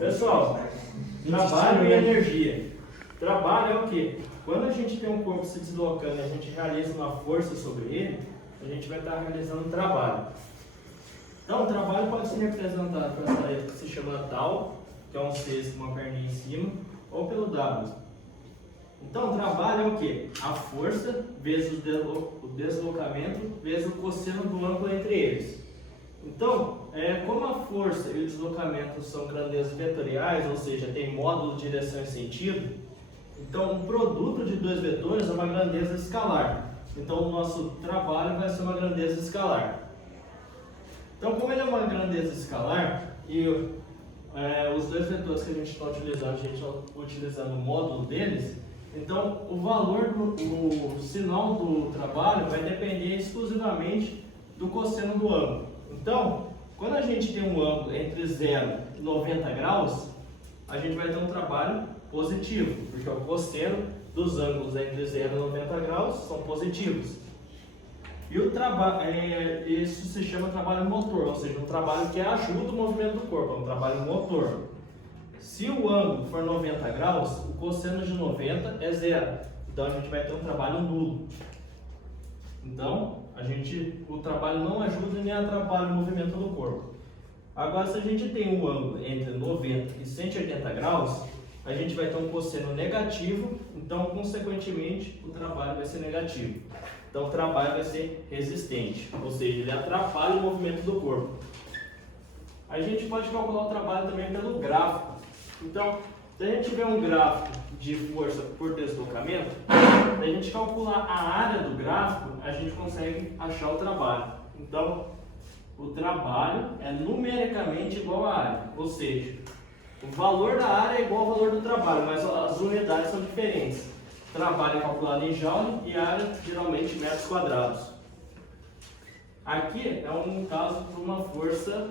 Pessoal, trabalho e energia. Trabalho é o quê? Quando a gente tem um corpo se deslocando e a gente realiza uma força sobre ele, a gente vai estar realizando um trabalho. Então, o trabalho pode ser representado por essa letra que se chama tal, que é um cesto com uma perninha em cima, ou pelo W. Então, o trabalho é o quê? A força vezes o deslocamento vezes o cosseno do ângulo entre eles. Então, como a força e o deslocamento são grandezas vetoriais, ou seja, tem módulo, direção e sentido, então um produto de dois vetores é uma grandeza escalar. Então, o nosso trabalho vai ser uma grandeza escalar. Então, como ele é uma grandeza escalar e os dois vetores que a gente está utilizando o módulo deles, então o valor do sinal do trabalho vai depender exclusivamente do cosseno do ângulo. Então, quando a gente tem um ângulo entre 0 e 90 graus, a gente vai ter um trabalho positivo, porque o cosseno dos ângulos entre 0 e 90 graus são positivos. E o isso se chama trabalho motor, ou seja, um trabalho que ajuda o movimento do corpo, é um trabalho motor. Se o ângulo for 90 graus, o cosseno de 90 é 0. Então a gente vai ter um trabalho nulo. Então, o trabalho não ajuda nem atrapalha o movimento do corpo. Agora, se a gente tem um ângulo entre 90 e 180 graus, a gente vai ter um cosseno negativo, então, consequentemente, o trabalho vai ser negativo. Então, o trabalho vai ser resistente, ou seja, ele atrapalha o movimento do corpo. A gente pode calcular o trabalho também pelo gráfico. Então, se a gente tiver um gráfico de força por deslocamento, se a gente calcular a área do gráfico, a gente consegue achar o trabalho. Então, o trabalho é numericamente igual à área, ou seja, o valor da área é igual ao valor do trabalho, mas as unidades são diferentes. O trabalho é calculado em joule e a área geralmente em metros quadrados. Aqui é um caso de uma força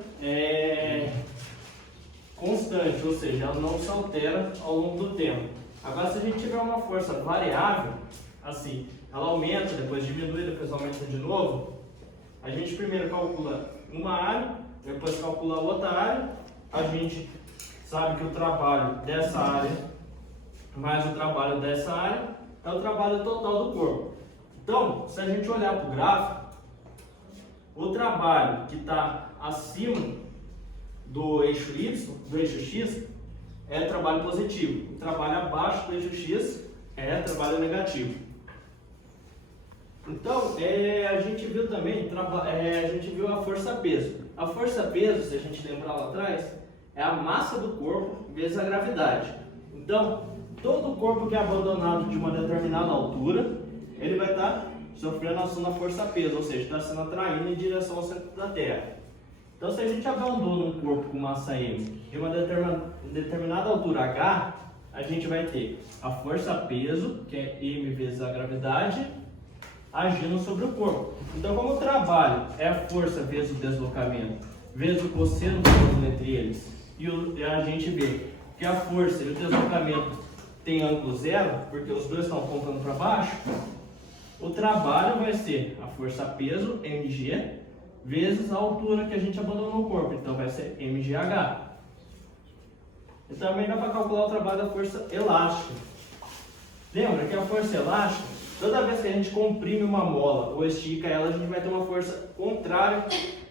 constante, ou seja, ela não se altera ao longo do tempo. Agora, se a gente tiver uma força variável, assim, ela aumenta, depois diminui, depois aumenta de novo, a gente primeiro calcula uma área, depois calcula outra área, a gente sabe que o trabalho dessa área mais o trabalho dessa área é o trabalho total do corpo. Então, se a gente olhar para o gráfico, o trabalho que está acima do eixo Y, do eixo X, é trabalho positivo. O trabalho abaixo do eixo X é trabalho negativo. Então, a gente viu também, a gente viu a força-peso. A força-peso, se a gente lembrar lá atrás, é a massa do corpo vezes a gravidade. Então, todo o corpo que é abandonado de uma determinada altura, ele vai estar sofrendo a ação da força-peso, ou seja, está sendo atraído em direção ao centro da Terra. Então, se a gente abandona um corpo com massa M de uma determinada altura H, a gente vai ter a força-peso, que é M vezes a gravidade, agindo sobre o corpo. Então, como o trabalho é a força vezes o deslocamento, vezes o cosseno do ângulo entre eles, e a gente vê que a força e o deslocamento têm ângulo zero, porque os dois estão apontando para baixo, o trabalho vai ser a força-peso, mg, vezes a altura que a gente abandonou o corpo, então vai ser mgh. E também dá para calcular o trabalho da força elástica. Lembra que a força elástica, toda vez que a gente comprime uma mola ou estica ela, a gente vai ter uma força contrária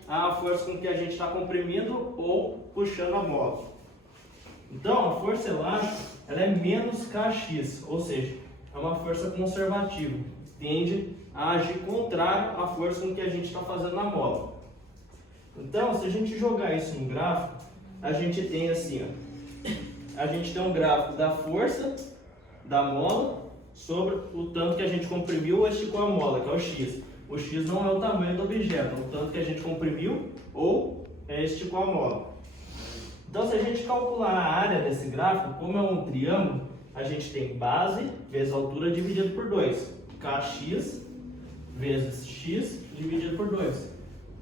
à força com que a gente está comprimindo ou puxando a mola. Então, a força elástica ela é menos kx, ou seja, é uma força conservativa, tende a agir contrário à força com que a gente está fazendo na mola. Então, se a gente jogar isso no gráfico, a gente tem assim, ó, a gente tem um gráfico da força da mola sobre o tanto que a gente comprimiu ou esticou a mola, que é o x. O x não é o tamanho do objeto, é o tanto que a gente comprimiu ou esticou a mola. Então, se a gente calcular a área desse gráfico, como é um triângulo, a gente tem base vezes altura dividido por 2. Kx vezes x dividido por 2.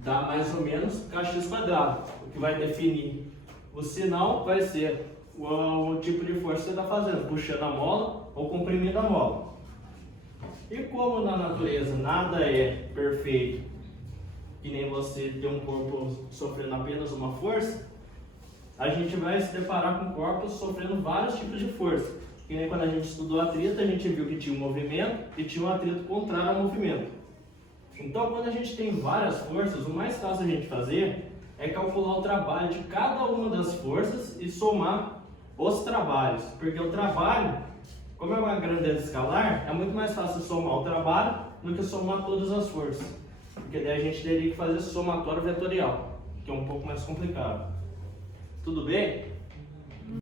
Dá mais ou menos kx quadrado. O que vai definir o sinal vai ser o tipo de força que você está fazendo, puxando a mola ou comprimindo a mola. E como na natureza nada é perfeito, que nem você ter um corpo sofrendo apenas uma força, a gente vai se deparar com corpos sofrendo vários tipos de força. Que nem quando a gente estudou atrito, a gente viu que tinha um movimento e tinha um atrito contrário ao movimento. Então, quando a gente tem várias forças, o mais fácil a gente fazer é calcular o trabalho de cada uma das forças e somar os trabalhos. Porque o trabalho, como é uma grandeza escalar, é muito mais fácil somar o trabalho do que somar todas as forças. Porque daí a gente teria que fazer somatório vetorial, que é um pouco mais complicado. Tudo bem?